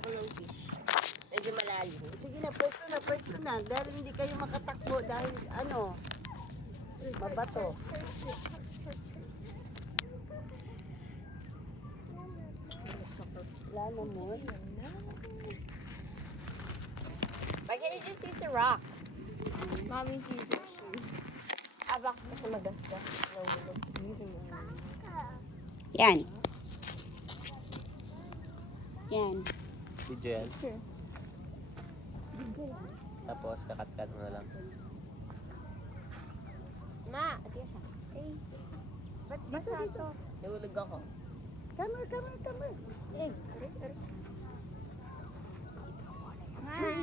ibabaw ng fish. Medyo malalim. Sige na, pwesto na. Dahil hindi kayo makatakbo dahil ano, mabato. Lalo mo. Why can't you just use a rock? Mommy's using shoes. Abak kasi magasgas. Nahulog. Using your Yan. Yan. Video yan. Tapos kakat-kat mo na lang. Ma, atiya siya. Hey. Ba't basa ito? Nahulog ako. Come. Eh,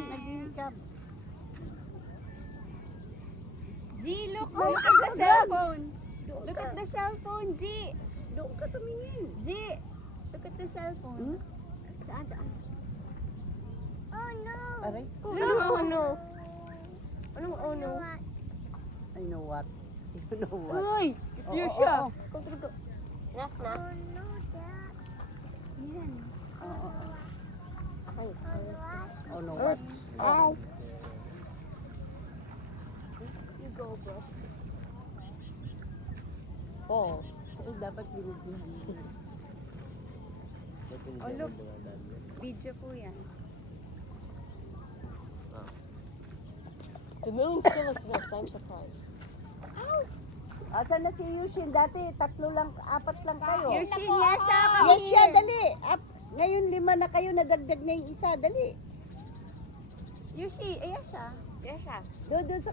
Nag-income. G, look at the cell phone. Look at the cell phone, G. Doon ka tumingin. G, look at the cell phone. Saan? Oh no. Aray. Look, oh no. Anong oh no? I know what. You know what. Uy, Oo, siya. oo. Enough na? Yan. Oo. Okay, so just... Oh no what. Ow! You go, bro. Oh. Dapat binigyan. Oh, look. Video po yan. The moon still looks nice. I'm surprised. Asan na si Yushin? Dati 4 lang, 4 lang kayo. Yushin, Yasha, come Yes, siya, here. dali. Ngayon 5 na kayo, nadagdag na yung isa. Dali. Yushi, ayan siya. Yes, siya. Doon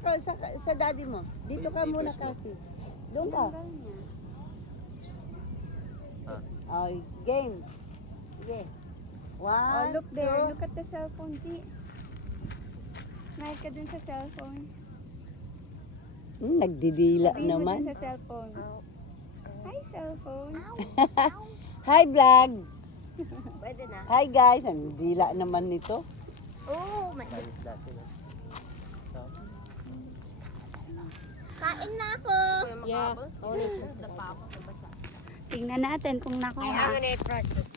sa daddy mo. Dito ka muna kasi. Doon ka. Tanggal niya. Oh, game. Sige. Oh, 1, look there. Look at the cell phone, G. Smile ka dun sa cellphone. Nagdidila Sabihin mo naman. dun sa cellphone. Hi, cellphone. Hi, vlog. Pwede na. Hi, guys. Ang dila naman nito. Oh, Kalit natin. kain na ako. Yeah. Oh, nature. The papa. Tingnan natin kung nakuha. I have an practice.